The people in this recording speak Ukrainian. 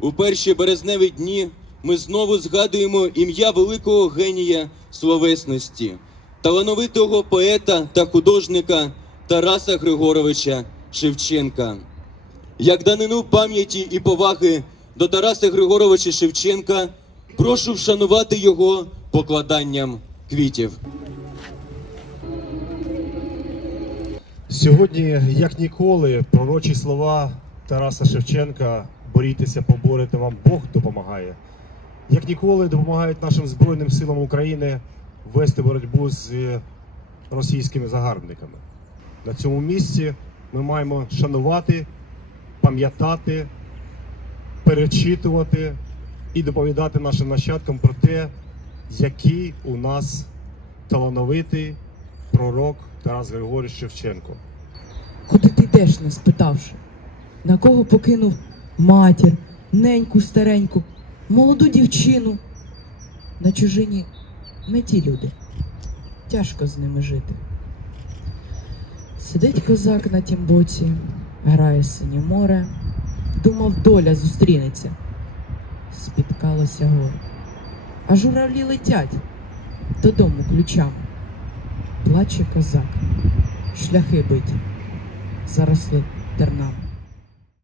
У перші березневі дні ми знову згадуємо ім'я великого генія словесності, талановитого поета та художника Тараса Григоровича Шевченка. Як данину пам'яті і поваги до Тараса Григоровича Шевченка, прошу вшанувати його покладанням квітів. Сьогодні, як ніколи, пророчі слова Тараса Шевченка борітеся, поборете вам Бог допомагає. Як ніколи допомагають нашим Збройним силам України вести боротьбу з е, російськими загарбниками. На цьому місці ми маємо шанувати, пам'ятати, перечитувати і доповідати нашим нащадкам про те, який у нас талановитий пророк Тарас Григорій Шевченко. Куди ти йдеш, не спитавши? На кого покинув матір, неньку стареньку, молоду дівчину? На чужині не ті люди. Тяжко з ними жити. Сидить козак на тім боці, грає синє море, думав, доля зустрінеться. Спіткалося горе. А журавлі летять додому ключами. Плаче козак, шляхи биті, заросли тернами.